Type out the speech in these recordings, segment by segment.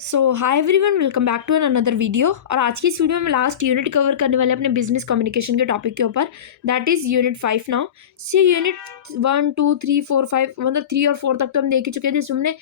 So hi everyone, welcome back to another video. और आज की इस वीडियो में लास्ट यूनिट कवर करने वाले अपने बिजनेस कम्युनिकेशन के टॉपिक के ऊपर। That is unit 5 now. See unit 1 2 3 4 5 मतलब 3 और 4 तक तो हम देख ही चुके हैं, जिसमें हमने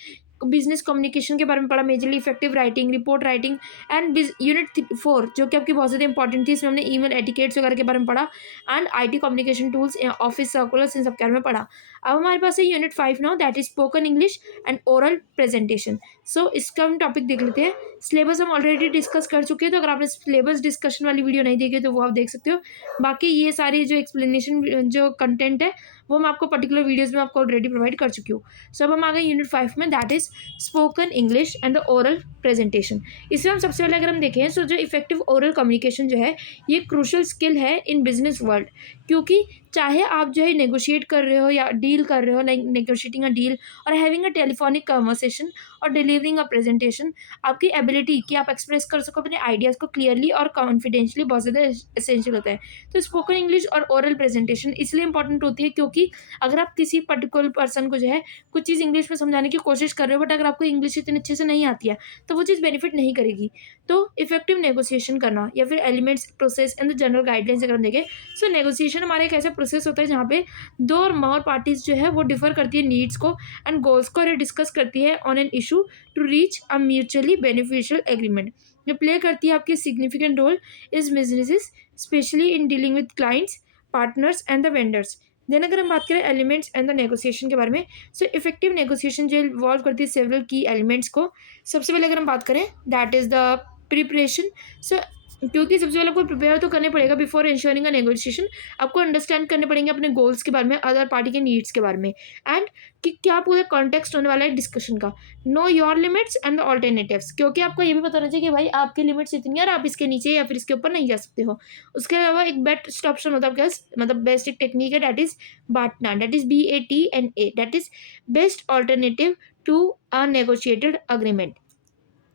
बिजनेस कम्युनिकेशन के बारे में पढ़ा, majorly effective writing, report writing and unit 4 जो कि आपकी बहुत ज़्यादा इंपॉर्टेंट थी, इसमें हमने ईमेल एटिकेट्स वगैरह के बारे में पढ़ा and IT communication tools, office circulars, इन सब के बारे में पढ़ा। अब हमारे पास है unit 5 now, that is spoken English and oral presentation. So इसका हम टॉपिक देख लेते हैं। सिलेबस हम ऑलरेडी डिस्कस कर चुके हैं, तो अगर आपने सिलेबस डिस्कशन वाली वीडियो नहीं देखी तो वो आप देख सकते हो। बाकी ये सारी जो एक्सप्लेनेशन जो कंटेंट है वो मैं आपको पर्टिकुलर वीडियोस में आपको ऑलरेडी प्रोवाइड कर चुकी हूँ। सो अब हम आ गए यूनिट 5 में, that is spoken English and the oral presentation. इसमें हम सबसे पहले अगर हम देखें, सो जो इफेक्टिव ओरल कम्युनिकेशन जो है ये क्रूशल स्किल है इन बिजनेस वर्ल्ड। क्योंकि चाहे आप जो है नेगोशिएट कर रहे हो या डील कर रहे हो, लाइक नेगोशिएटिंग अ डील और हैविंग अ टेलीफोनिक कन्वर्सेशन और डिलीवरिंग अ प्रेजेंटेशन, आपकी एबिलिटी कि आप एक्सप्रेस कर सको अपने आइडियाज़ को क्लियरली और कॉन्फिडेंशली बहुत ज़्यादा एसेंशियल होता है। तो स्पोकन इंग्लिश और ओरल प्रेजेंटेशन इसलिए इंपॉर्टेंट होती है क्योंकि अगर आप किसी पर्टिकुलर पर्सन को जो है कुछ चीज़ इंग्लिश में समझाने की कोशिश कर रहे हो, बट अगर आपको इंग्लिश इतने अच्छे से नहीं आती है तो वो चीज़ बेनिफिट नहीं करेगी। तो इफेक्टिव नेगोशिएशन करना या फिर elements, process and the general guidelines अगर हम देखें, सो नेगोशिएशन हमारा एक ऐसा प्रोसेस होता है जहाँ पे दो और मोर पार्टीज जो है वो डिफर करती है नीड्स को एंड गोल्स को, और डिस्कस करती है on an issue to reach a mutually beneficial agreement. ये प्ले करती है आपकी significant role is businesses, specially in dealing with clients, partners and the vendors. Then अगर हम बात करें एलिमेंट्स एंड द नेगोशिएशन के बारे में, सो इफेक्टिव नेगोशिएशन जो इन्वॉल्व करती है सेवरल की एलिमेंट्स को। सबसे पहले अगर हम बात करें, दैट इज द प्रिपरेशन। सो क्योंकि सबसे पहले आपको प्रिपेयर तो करने पड़ेगा बिफोर इंश्योरिंग अ नेगोशिएशन। आपको अंडरस्टैंड करने पड़ेंगे अपने गोल्स के बारे में, अदर पार्टी के नीड्स के बारे में, एंड कि क्या पूरा कॉन्टेक्स्ट होने वाला है डिस्कशन का। Know your limits and the alternatives, क्योंकि आपको ये भी पता होना चाहिए कि भाई आपकी लिमिट्स इतनी है और आप इसके नीचे या फिर इसके ऊपर नहीं जा सकते हो। उसके अलावा एक बेस्ट ऑप्शन होता है आपके पास, मतलब बेस्ट एक टेक्निक है, that is BATNA, that is BATNA, that is best alternative to a negotiated agreement.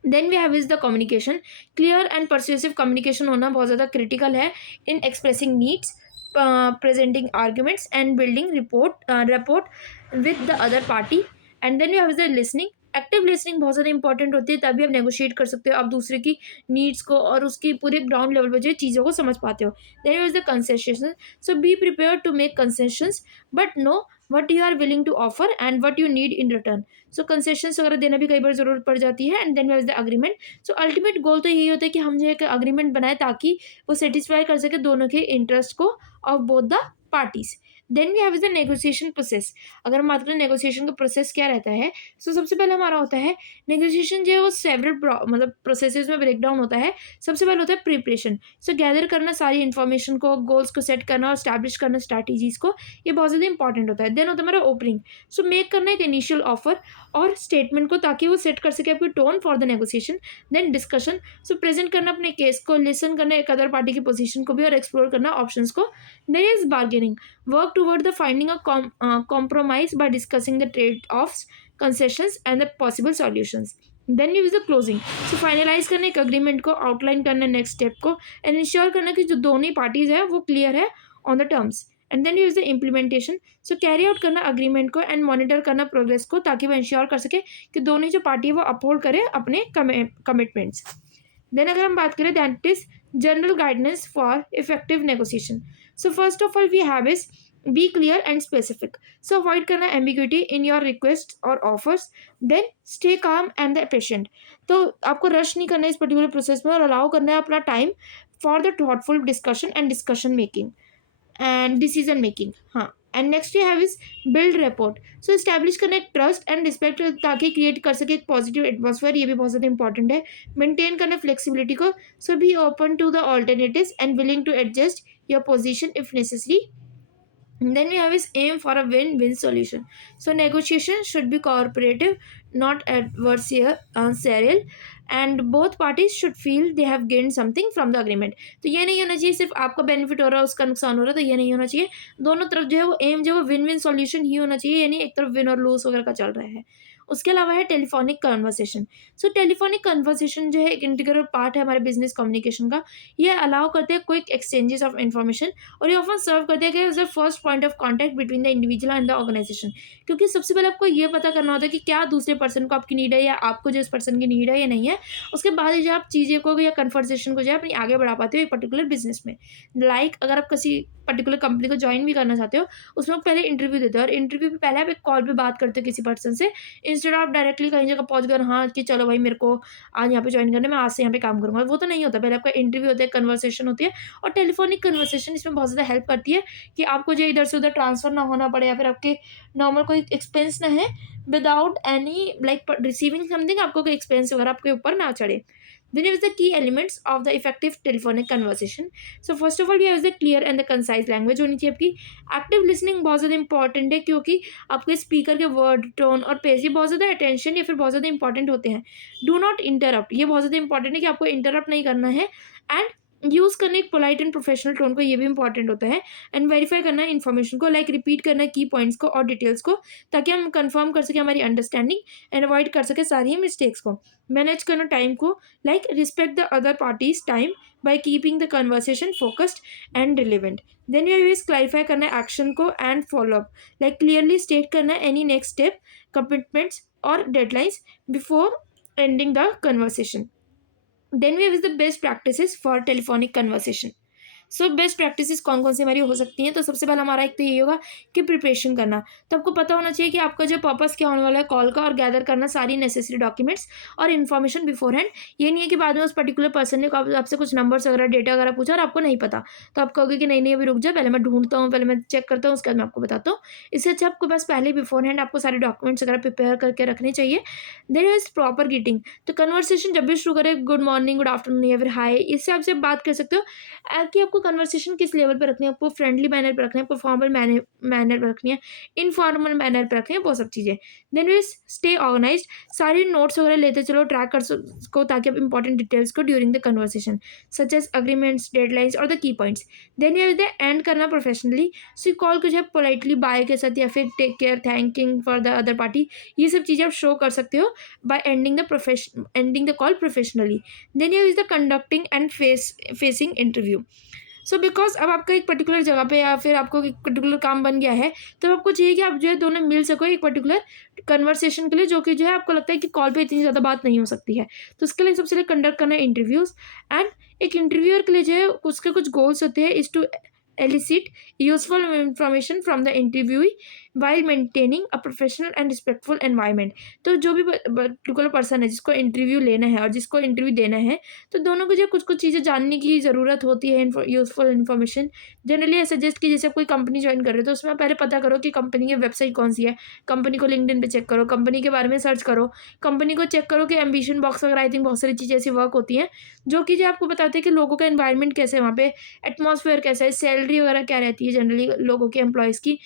Then we have is the communication. Clear and persuasive communication होना बहुत ज़्यादा क्रिटिकल है in expressing needs, presenting arguments and building rapport with the other party. And then you have is the listening. Active listening बहुत ज़्यादा important होती है, तभी आप नेगोशिएट कर सकते हो, आप दूसरे की नीड्स को और उसकी पूरे ग्राउंड लेवल पर जो चीज़ों को समझ पाते हो। Then you is the concession. So be prepare to make concessions but know what you are willing to offer and what you need in return. So concessions वगैरह देना भी कई बार ज़रूरत पड़ जाती है। And then is the agreement. So ultimate goal तो यही होता है कि हम जो एक अग्रीमेंट बनाए ताकि वो सेटिस्फाई कर सके दोनों के इंटरेस्ट को of both the parties. Then we have is the negotiation process. अगर हम बात करें नेगोशिएशन का प्रोसेस क्या रहता है, सो सबसे पहले हमारा होता है नेगोशिएशन जो है वो सेवरल मतलब प्रोसेसेस में ब्रेक डाउन होता है। सबसे पहले होता है प्रिपरेशन। सो गैदर करना सारी इन्फॉर्मेशन को, गोल्स को सेट करना और स्टैब्लिश करना स्ट्रैटेजीज को, ये बहुत ज़्यादा इंपॉर्टेंट होता है। देन होता है हमारा ओपनिंग। सो मेक करना एक इनिशियल ऑफर और स्टेटमेंट को, ताकि वो सेट कर सके आपकी tone for the negotiation. Then discussion. So present करना अपने केस को, लिसन करना एक अदर पार्टी की पोजीशन को भी और एक्सप्लोर करना ऑप्शंस को। Then is bargaining. Work toward the finding a compromise by discussing the trade-offs, concessions and the possible solutions. Then use the closing. So finalise करना एक अग्रीमेंट को, आउटलाइन करना नेक्स्ट स्टेप को, एंड इंश्योर करना कि जो दोनों पार्टीज है वो क्लियर है on the terms. And then use the implementation. So carry out करना अग्रीमेंट को एंड मॉनिटर करना प्रोग्रेस को, ताकि वो इंश्योर कर सके कि दोनों जो पार्टी है वो अपहोल्ड करे अपने कमिटमेंट्स। देन अगर हम बात करें, that is general guidance for effective negotiation. So first of all we have is be clear and specific. So avoid करना एम्बिग्यूटी इन योर रिक्वेस्ट और offers. Then stay calm and the patient. तो आपको rush नहीं करना है इस particular process में, और अलाउ करना है अपना time for the thoughtful discussion and discussion making and decision making. हाँ, and next you have is build rapport. So establish करना एक ट्रस्ट एंड रिस्पेक्ट, ताकि क्रिएट कर सके एक पॉजिटिव एटमॉस्फेयर, ये भी बहुत ज़्यादा इंपॉर्टेंट है। मेंटेन करना फ्लेक्सिबिलिटी को। So be open to the alternatives and willing to adjust your position if necessary. Then we have is aim for a win-win solution. So negotiation should be cooperative, not adversarial, and both parties should feel they have gained something from the agreement. तो ये नहीं होना चाहिए सिर्फ आपका benefit हो रहा है उसका नुकसान हो रहा है, तो ये नहीं होना चाहिए। दोनों तरफ जो है वो एम जो है वो विन विन सॉल्यूशन ही होना चाहिए, यानी एक तरफ विन और लूज वगैरह का चल रहा है। उसके अलावा है टेलीफोनिक कन्वर्सेशन। सो टेलीफोनिक कन्वर्सेशन जो है एक इंटीग्रल पार्ट है हमारे बिजनेस कम्युनिकेशन का। ये अलाउ करते हैं क्विक एक्सचेंजेस ऑफ इन्फॉर्मेशन और ये ऑफन सर्व करते हैं कि as the first point of contact between the individual and the organisation. क्योंकि सबसे पहले आपको ये पता करना होता है कि क्या दूसरे पर्सन को आपकी नीड है या आपको जिस पर्सन की नीड है या नहीं है। उसके बाद ही जो आप चीज़ें को या कन्वर्सेशन को जो है अपनी आगे बढ़ा पाते हो एक पर्टिकुलर बिजनेस में। अगर आप किसी पर्टिकुलर कंपनी को ज्वाइन भी करना चाहते हो, उसमें आप पहले इंटरव्यू देते हो और इंटरव्यू पे पहले आप एक कॉल पे बात करते हो किसी पर्सन से, इंस्टेड ऑफ डायरेक्टली कहीं जगह पहुँच कर हाँ कि चलो भाई मेरे को आज यहाँ पे ज्वाइन करना है, मैं आज से यहाँ पे काम करूँगा। वो तो नहीं होता, पहले आपका इंटरव्यू होता है, कन्वर्सेशन होती है। और टेलीफोनिक कन्वर्सेशन इसमें बहुत ज़्यादा हेल्प करती है कि आपको जो इधर से उधर ट्रांसफ़र ना होना पड़े या फिर आपके नॉर्मल कोई एक्सपेंस ना है, without any like receiving something आपको कोई एक्सपेंस वगैरह आपके ऊपर ना चढ़े। Then is the key elements of the effective telephonic conversation. So first of all you have the clear and the concise language होनी चाहिए आपकी। एक्टिव लिसनिंग बहुत ज़्यादा इंपॉर्टेंट है क्योंकि आपके स्पीकर के वर्ड टोन और पेस ये बहुत ज़्यादा अटेंशन या फिर बहुत ज़्यादा इंपॉर्टेंट होते हैं। डू नॉट इंटरप्ट, ये बहुत ज़्यादा इंपॉर्टेंट है कि आपको इंटरप्ट नहीं करना है। एंड यूज़ करना एक पोलाइट एंड प्रोफेशनल टोन को, ये भी इंपॉर्टेंट होता है। एंड वेरीफाई करना है इन्फॉर्मेशन को, लाइक रिपीट करना है की पॉइंट्स को और डिटेल्स को, ताकि हम कंफर्म कर सकें हमारी अंडरस्टैंडिंग एंड अवॉइड कर सकें सारी मिस्टेक्स को। मैनेज करना टाइम को, like respect the other parties time by keeping the conversation focused and relevant. Then you use clarify करना है एक्शन को and follow up, like clearly state करना है एनी नेक्स्ट स्टेप, कमिटमेंट्स और deadlines before ending the conversation. Then we have the best practices for telephonic conversation. So best practices कौन कौन सी हमारी हो सकती हैं, तो सबसे पहला हमारा एक तो यही होगा कि प्रिपरेशन करना। तो आपको पता होना चाहिए कि आपका जो पर्पस क्या होने वाला है कॉल का, और गैदर करना सारी नेसेसरी डॉक्यूमेंट्स और इन्फॉर्मेशन बिफोर हैंड। ये नहीं है कि बाद में उस पर्टिकुलर पर्सन ने आपसे कुछ नंबर्स वगैरह डेटा वगैरह पूछा और आपको नहीं पता, तो आप कहोगे कि नहीं नहीं अभी रुक जाए, पहले मैं ढूंढता हूँ, पहले मैं चेक करता हूँ, उसके बाद मैं आपको बताता हूँ। इससे अच्छा आपको बस पहले बिफोर हैंड आपको सारे डॉक्यूमेंट्स वगैरह प्रिपेयर करके रखने चाहिए। Then is proper greeting. तो कन्वर्सेशन जब भी शुरू करें गुड मॉर्निंग, गुड आफ्टरनून या फिर हाय, इससे आपसे बात कर सकते हो कि आपको कन्वर्सेशन किस लेवल पे रखनी है, आपको फ्रेंडली मैनर पे रखना है, आपको फॉर्मल मैनर पे रखनी है, इनफॉर्मल मैनर पे रखनी है, वो सब चीज़ें। देन वी स्टे ऑर्गेनाइज्ड, सारे नोट्स वगैरह लेते चलो, ट्रैक कर सको ताकि आप इंपॉर्टेंट डिटेल्स को during the conversation such as agreements, deadlines और the key points. Then you the end करना प्रोफेशनली। सो कॉल को जो है पोलाइटली बाय के साथ या फिर take care, thanking for the other party, ये सब चीज़ें आप शो कर सकते हो by ending the call professionally. Then you is the conducting and facing interview. So because अब आपका एक पर्टिकुलर जगह पे या फिर आपको एक पर्टिकुलर काम बन गया है, तो आपको चाहिए कि आप जो है दोनों मिल सको एक पर्टिकुलर कन्वर्सेशन के लिए, जो कि जो है आपको लगता है कि कॉल पे इतनी ज़्यादा बात नहीं हो सकती है। तो उसके लिए सबसे पहले कंडक्ट करना है इंटरव्यूज़। एंड एक इंटरव्यूअर के लिए जो है उसके कुछ गोल्स होते हैं, is to elicit useful information from the interviewee while maintaining a professional and respectful environment। तो जो भी पर्टिकुलर पर्सन है जिसको इंटरव्यू लेना है और जिसको इंटरव्यू देना है, तो दोनों को जो कुछ कुछ चीज़ें जानने की ज़रूरत होती है, useful information. Generally I suggest कि जैसे आप कोई कंपनी ज्वाइन कर रहे हो तो उसमें आप पहले पता करो कि कंपनी की वेबसाइट कौन सी है, कंपनी को लिंक्डइन पे चेक करो, कंपनी के बारे में सर्च करो, कंपनी को चेक करो कि एम्बिशन बॉक्स वगैरह आई थिंक बहुत सारी चीज़ें ऐसी वर्क होती हैं जो कि जो आपको बताते हैं कि लोगों का एनवायरनमेंट कैसे है वहाँ पे, एटमॉस्फेयर कैसा है, सैलरी वगैरह क्या रहती है जनरली लोगों के एम्प्लॉयज़ की,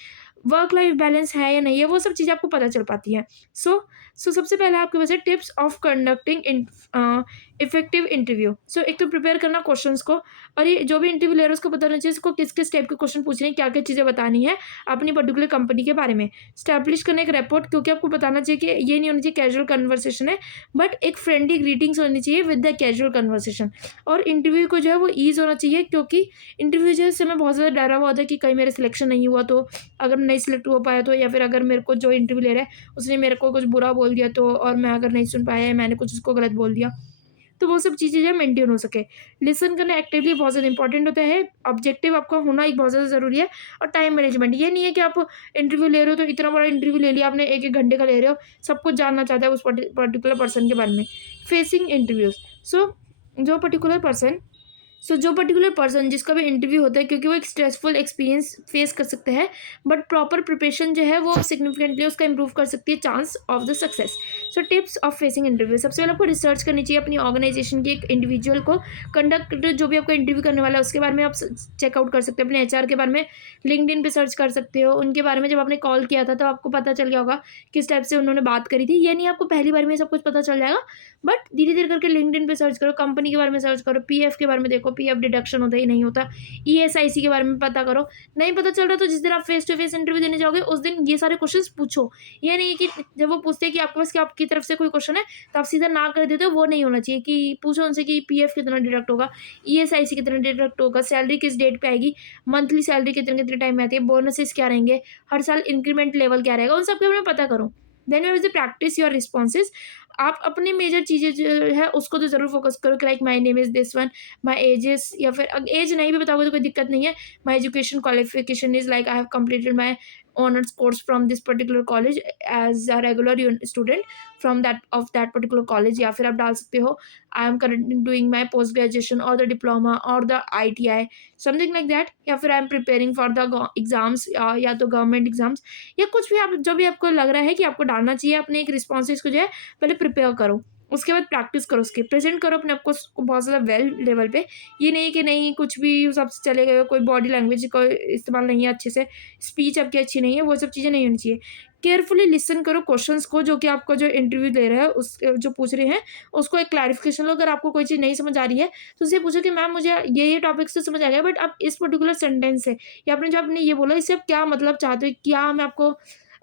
वर्क लाइफ बैलेंस है या नहीं है, वो सब चीज़ें आपको पता चल पाती हैं। सो सबसे पहले आपके पास है tips of conducting effective interview. So एक तो प्रिपेयर करना क्वेश्चंस को, और ये जो भी इंटरव्यू ले रहा है उसको पता होना चाहिए उसको किस किस टाइप के क्वेश्चन पूछने हैं, क्या क्या चीज़ें बतानी है अपनी पर्टिकुलर कंपनी के बारे में। स्टैब्लिश करना एक रिपोर्ट, क्योंकि आपको बताना चाहिए कि ये नहीं होनी चाहिए कैजुअल कन्वर्सेशन है, बट एक फ्रेंडली ग्रीटिंग्स होनी चाहिए विद द कैजुअल कन्वर्सेशन। और इंटरव्यू को जो है वो ईज होना चाहिए, क्योंकि इंटरव्यू जो है उससे मैं बहुत ज़्यादा डरा हुआ था कि कहीं मेरा सिलेक्शन नहीं हुआ तो, अगर मैं नहीं सिलेक्ट हो पाया तो, या फिर अगर मेरे को जो इंटरव्यू ले रहा है उसने मेरे को कुछ बुरा बोल दिया तो, और मैं अगर नहीं सुन पाया या मैंने कुछ उसको गलत बोल दिया, तो वो सब चीज़ें जो है मेंटेन हो सके। लिसन करना एक्टिवली बहुत ज़्यादा इंपॉर्टेंट होता है, ऑब्जेक्टिव आपका होना एक बहुत ज़्यादा ज़रूरी है। और टाइम मैनेजमेंट, ये नहीं है कि आप इंटरव्यू ले रहे हो तो इतना बड़ा इंटरव्यू ले लिया आपने, एक एक घंटे का ले रहे हो, सब कुछ जानना चाहता है उस पर्टिकुलर पर्सन के बारे में। फेसिंग इंटरव्यूज़, जो पर्टिकुलर पर्सन जिसका भी इंटरव्यू होता है, क्योंकि वो एक स्ट्रेसफुल एक्सपीरियंस फेस कर सकते हैं, बट प्रॉपर प्रिपरेशन जो है वो सिग्निफिकेंटली उसका इंप्रूव कर सकती है chance of the success. So tips of facing interview, सबसे पहले आपको रिसर्च करनी चाहिए अपनी ऑर्गेनाइजेशन की, एक इंडिविजुअल को कंडक्ट जो भी आपको इंटरव्यू करने वाला है उसके बारे में आप चेकआउट कर सकते हो, अपने HR के बारे में लिंक्डइन पे सर्च कर सकते हो, उनके बारे में जब आपने कॉल किया था तो आपको पता चल गया होगा किस टाइप से उन्होंने बात करी थी। ये नहीं आपको पहली बार में सब कुछ पता चल जाएगा, बट धीरे धीरे करके लिंक्डइन पे सर्च करो, कंपनी के बारे में सर्च करो, PF के बारे में देखो, देखो पीएफ डिडक्शन होता है नहीं होता, ईएसआईसी के बारे में पता करो। नहीं पता चल रहा तो जिस दिन आप फेस टू फेस इंटरव्यू देने जाओगे उस दिन ये सारे क्वेश्चंस पूछो। ये नहीं है कि जब वो पूछते हैं कि आपके पास क्या आपकी तरफ से कोई क्वेश्चन है तो आप सीधा ना कर देते हो, वो नहीं होना चाहिए। कि पूछो उनसे कि पीएफ कितना डिडक्ट होगा, ईएसआईसी कितना डिडक्ट होगा, सैलरी किस डेट पे आएगी, मंथली सैलरी कितने कितने टाइम में आती है, बोनसेस क्या रहेंगे, हर साल इंक्रीमेंट लेवल क्या रहेगा, उन सब के बारे में पता करो। Then you have to practise your responses. आप अपनी मेजर चीज़ें जो है उसको तो ज़रूर फोकस करो कि like my name is this one, my ages, या फिर एज नहीं भी बताओगे तो कोई दिक्कत नहीं है। My education qualification is like I have completed my honours course from this particular college as a regular student from that of that particular college. या फिर आप डाल सकते हो I am currently doing my post graduation और the diploma और the ITI, something like that. या फिर I am preparing for the exams या तो गवर्नमेंट एग्जाम्स, या कुछ भी आप जो भी आपको लग रहा है कि आपको डालना चाहिए अपने एक रिस्पॉन्सेज को जो है पहले प्रिपेयर करो, उसके बाद प्रैक्टिस करो, उसके प्रेजेंट करो अपने आपको बहुत ज़्यादा वेल लेवल पे। ये नहीं कि नहीं कुछ भी सबसे चले गए, कोई बॉडी लैंग्वेज का इस्तेमाल नहीं है अच्छे से, स्पीच आपकी अच्छी नहीं है, वो सब चीज़ें नहीं होनी चाहिए। केयरफुली लिसन करो क्वेश्चंस को जो कि आपको जो इंटरव्यू दे रहे हैं उस जो पूछ रहे हैं उसको एक क्लैरिफिकेशन लो। अगर आपको कोई चीज़ नहीं समझ आ रही है तो उससे पूछो कि मैम मुझे ये टॉपिक्स तो समझ आ गया बट आप इस पर्टिकुलर सेंटेंस से या आपने जो आपने ये बोला इससे आप क्या मतलब चाहते हो, क्या मैं आपको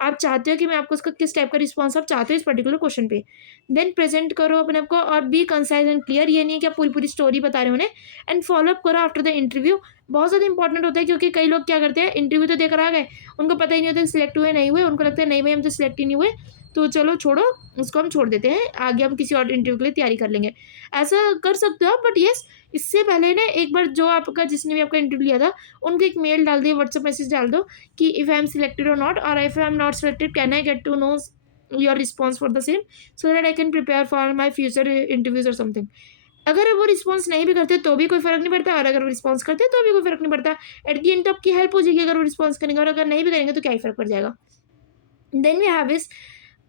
आप चाहते हो कि मैं आपको उसका किस टाइप का रिस्पॉन्स आप चाहते हो इस पर्टिकुलर क्वेश्चन पे। देन प्रेजेंट करो अपने आप को और बी कंसाइज एंड क्लियर। ये नहीं है कि आप पूरी पूरी स्टोरी बता रहे हो उन्हें। एंड फॉलो अप करो आफ्टर द इंटरव्यू, बहुत ज़्यादा इंपॉर्टेंट होता है क्योंकि कई लोग क्या करते हैं इंटरव्यू तो देकर आ गए, उनको पता ही नहीं होता सिलेक्ट हुए नहीं हुए, उनको लगता है नहीं भाई हम तो सिलेक्ट ही नहीं हुए तो चलो छोड़ो उसको, हम छोड़ देते हैं, आगे हम किसी और इंटरव्यू के लिए तैयारी कर लेंगे। ऐसा कर सकते हो आप, बट येस इससे पहले ना एक बार जो आपका जिसने भी आपका इंटरव्यू लिया था उनको एक मेल डाल दिए, व्हाट्सएप मैसेज डाल दो कि इफ़ आई एम सिलेक्टेड और नॉट, और if I am not selected can I get to know your response for the same so that I can prepare for my future interviews और something. अगर वो response नहीं भी करते तो भी कोई फ़र्क नहीं पड़ता, और अगर वो रिस्पॉन्स करते तो भी कोई फ़र्क नहीं पड़ता। एट द एंड तो आपकी हेल्प हो जाएगी अगर वो रिस्पॉन्स करेंगे, और अगर नहीं भी करेंगे तो क्या ही फ़र्क पड़ जाएगा। देन वी हैव इज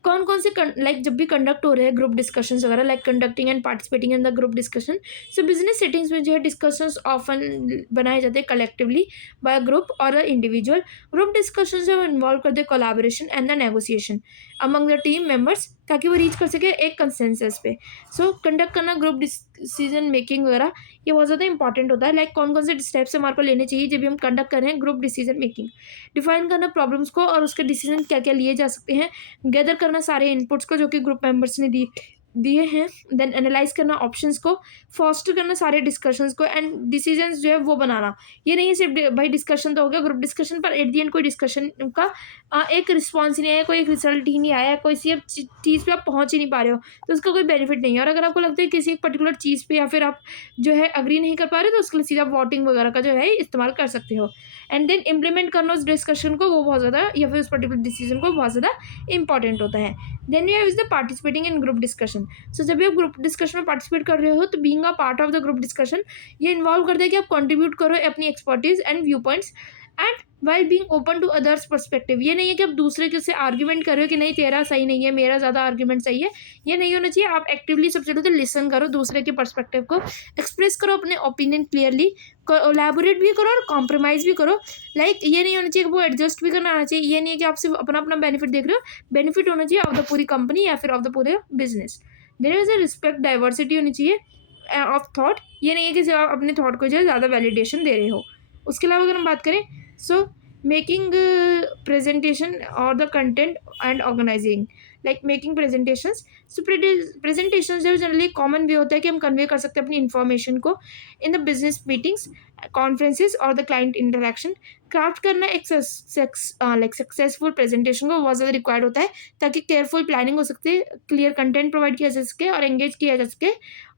कौन-कौन से लाइक जब भी कंडक्ट हो रहे हैं ग्रुप डिस्कशंस वगैरह, like conducting and participating in the group discussion. So business settings में जो है डिस्कशंस ऑफन बनाए जाते हैं कलेक्टिवली बाय ग्रुप और इंडिविजुअल। ग्रुप डिस्कशन जो इन्वॉल्व करते हैं collaboration and the negotiation among the team members ताकि वो रीच कर सके एक कंसेंसस पे। सो कंडक्ट करना ग्रुप डिसीजन मेकिंग वगैरह ये बहुत ज़्यादा इंपॉर्टेंट होता है। लाइक कौन कौन से स्टेप्स हमारे को लेने चाहिए जब भी हम कंडक्ट कर रहे हैं ग्रुप डिसीजन मेकिंग। डिफाइन करना प्रॉब्लम्स को और उसके डिसीजन क्या क्या लिए जा सकते हैं। गैदर करना सारे इनपुट्स को जो कि ग्रुप मेंबर्स ने दिए हैं। देन एनालाइज करना ऑप्शंस को, फॉस्टर करना सारे डिस्कशंस को, एंड डिसीजंस जो है वो बनाना। ये नहीं है सिर्फ भाई डिस्कशन तो हो गया ग्रुप डिस्कशन पर एट दी एंड कोई डिस्कशन का एक रिस्पॉन्स ही नहीं आया, कोई एक रिजल्ट ही नहीं आया, कोई सी चीज़ पे आप पहुंच ही नहीं पा रहे हो तो उसका कोई बेनिफिट नहीं है। और अगर आपको लगता है किसी एक पर्टिकुलर चीज़ पे या फिर आप जो है अग्री नहीं कर पा रहे तो उसके लिए सीधा वोटिंग वगैरह का जो है इस्तेमाल कर सकते हो। एंड देन इम्प्लीमेंट करना उस डिस्कशन को, वो बहुत ज़्यादा या फिर उस पर्टिकुलर डिसीजन को बहुत ज़्यादा इंपॉर्टेंट होता है। Then you have is the participating in group discussion. So जब भी आप ग्रुप डिस्कशन में पार्टिसिपेट कर रहे हो तो being a part of the group discussion ये इन्वॉल्व करता है कि आप कंट्रीब्यूट करो अपनी expertise and view points and while being open to others perspective. ये नहीं है कि आप दूसरे के से आर्ग्यूमेंट कर रहे हो कि नहीं तेरा सही नहीं है मेरा ज़्यादा आर्ग्यूमेंट सही है, ये नहीं होना चाहिए। आप एक्टिवली सबसे पहले तो लिसन करो, दूसरे के पर्सपेक्टिव को एक्सप्रेस करो, अपने ओपिनियन क्लियरली, कोलैबोरेट भी करो और कॉम्प्रोमाइज़ भी करो। लाइक ये नहीं होना चाहिए कि वो एडजस्ट भी करना आना चाहिए। ये नहीं है कि आप सिर्फ अपना अपना बेनिफिट देख रहे हो, बेनिफिट होना चाहिए ऑफ द पूरी कंपनी या फिर ऑफ द पूरे business. There is a respect, diversity होनी चाहिए ऑफ थॉट। ये नहीं है कि सिर्फ आप अपने थॉट को जो है ज़्यादा वैलिडेशन दे रहे हो। उसके अलावा अगर हम बात करें सो मेकिंग प्रेजेंटेशन और the content and organising, like making presentations. So presentation जो जनरली कॉमन वे होता है कि हम कन्वे कर सकते हैं अपनी इन्फॉर्मेशन को in the business meetings, conferences और द क्लाइंट इंटरेक्शन। क्राफ्ट करना एक लाइक सक्सेसफुल प्रेजेंटेशन को बहुत ज़्यादा रिक्वायर्ड होता है ताकि केयरफुल प्लानिंग हो सकती है, क्लियर कंटेंट प्रोवाइड किया जा सके और एंगेज किया जा सके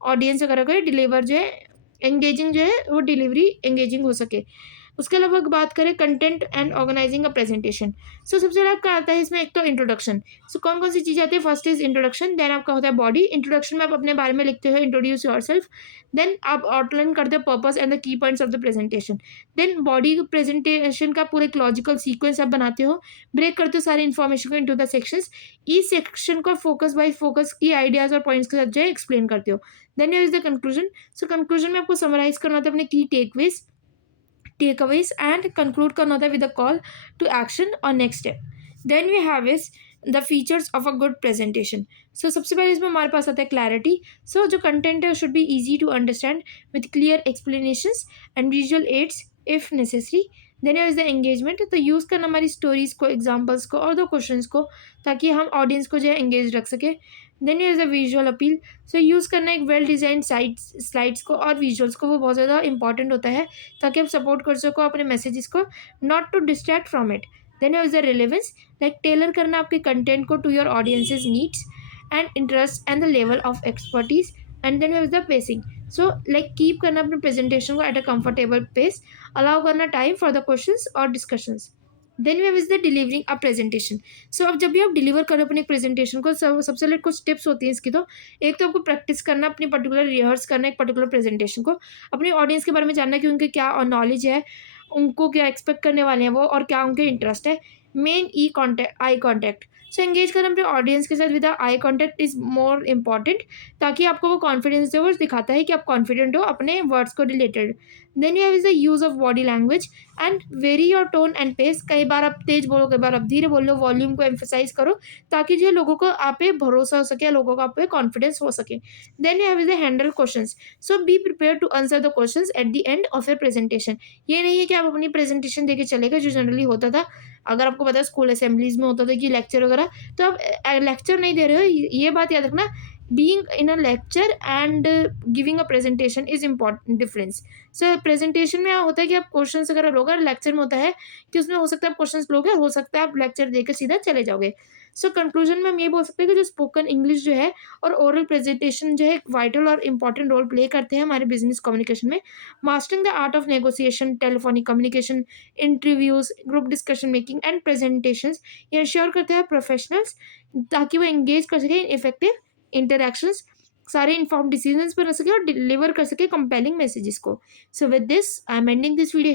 ऑडियंस वगैरह को, डिलीवर जो है एंगेजिंग जो है वो डिलीवरी एंगेजिंग हो सके। उसके अलावा अगर बात करें content and organizing a presentation. So सबसे पहले आपका आता है इसमें एक तो इंट्रोडक्शन। सो कौन कौन सी चीज़ें आती है, फर्स्ट इज इंट्रोडक्शन, देन आपका होता है बॉडी। इंट्रोडक्शन में आप अपने बारे में लिखते हो इंट्रोड्यूस योरसेल्फ, देन आप आउटलाइन करते हो purpose and the key points of the presentation. Then body presentation का पूरा एक लॉजिकल सीक्वेंस आप बनाते हो, ब्रेक करते हो सारी इन्फॉर्मेशन को into the sections, each section को focus by focus key ideas और पॉइंट्स के साथ जो है एक्सप्लेन करते हो। Then is the conclusion. So conclusion में आपको समराइज करना होता है अपने की takeaways and conclude करना होता है with a call to action or next step. Then we have is the features of a good presentation. So सबसे पहले इसमें हमारे पास आता है क्लैरिटी। सो जो कंटेंट है should be easy to understand with clear explanations and visual aids if necessary. Then is the engagement, तो use करना हमारी स्टोरीज को, एग्जाम्पल्स को और दो क्वेश्चंस को, ताकि हम ऑडियंस को जो है एंगेज रख सके। Then is the visual appeal, so use करना एक वेल डिजाइन स्लाइड्स को और विजुअल्स को, वो बहुत ज़्यादा इंपॉर्टेंट होता है ताकि आप सपोर्ट कर सको अपने मैसेजेस को, not to distract from it. Then is the relevance, like tailor करना आपके कंटेंट को to your audiences needs and interest and the level of expertise. And then is the pacing, so like keep करना अपने presentation को at a comfortable pace, allow करना time for the questions और discussions. Then we have is the delivering a presentation. So अब जब भी आप deliver करो अपने प्रेजेंटेशन को, सबसे पहले कुछ टिप्स होती हैं इसकी। तो एक तो आपको प्रैक्टिस करना, अपनी पर्टिकुलर रिहर्स करना एक पर्टिकुलर प्रेजेंटेशन को, अपनी ऑडियंस के बारे में जानना कि उनके क्या नॉलेज है, उनको क्या एक्सपेक्ट करने वाले हैं वो, और क्या उनके इंटरेस्ट है। मेन आई कॉन्टैक्ट, सो एंगेज करना अपने ऑडियंस के साथ with eye contact is more important, ताकि आपको वो कॉन्फिडेंस जो वो दिखाता है कि आप कॉन्फिडेंट हो अपने वर्ड्स को related. Then you have is the use of body language and vary your tone and pace, कई बार आप तेज बोलो, कई बार आप धीरे बोलो, वॉल्यूम को एम्फेसाइज करो, ताकि जो लोगों को आप पे भरोसा हो सके, लोगों को आप पे कॉन्फिडेंस हो सके। Then you have is the handle questions, so be prepare to answer the questions at the end of your presentation. ये नहीं है कि आप अपनी प्रेजेंटेशन देके चले गए, जो जनरली होता था। अगर आपको पता है स्कूल असेंबलीज में होता था कि लेक्चर वगैरह, तो आप लेक्चर नहीं दे रहे हो, ये बात याद रखना। Being in a lecture and giving a presentation is important difference. So presentation में होता है कि आप क्वेश्चन वगैरह लोगे, और लेक्चर में होता है कि उसमें हो सकता है आप क्वेश्चन लोगे, हो सकता है आप लेक्चर देकर सीधा चले जाओगे। सो कंक्लूजन में हम ये बोल सकते हैं कि जो स्पोकन इंग्लिश जो है और ओरल प्रेजेंटेशन जो है एक वाइटल और इंपॉर्टेंट रोल प्ले करते हैं हमारे बिजनेस कम्युनिकेशन में। Mastering the art of negotiation, telephonic communication, interviews, group discussion making and presentations, ये इंश्योर करते हैं प्रोफेशनल्स, ताकि वो एंगेज कर सके इन इफेक्टिव इंटरैक्शंस, सारे इन्फॉर्म डिसीजंस पर रह सके और डिलीवर कर सके कंपेलिंग मैसेजेस को। So with this I am ending this video.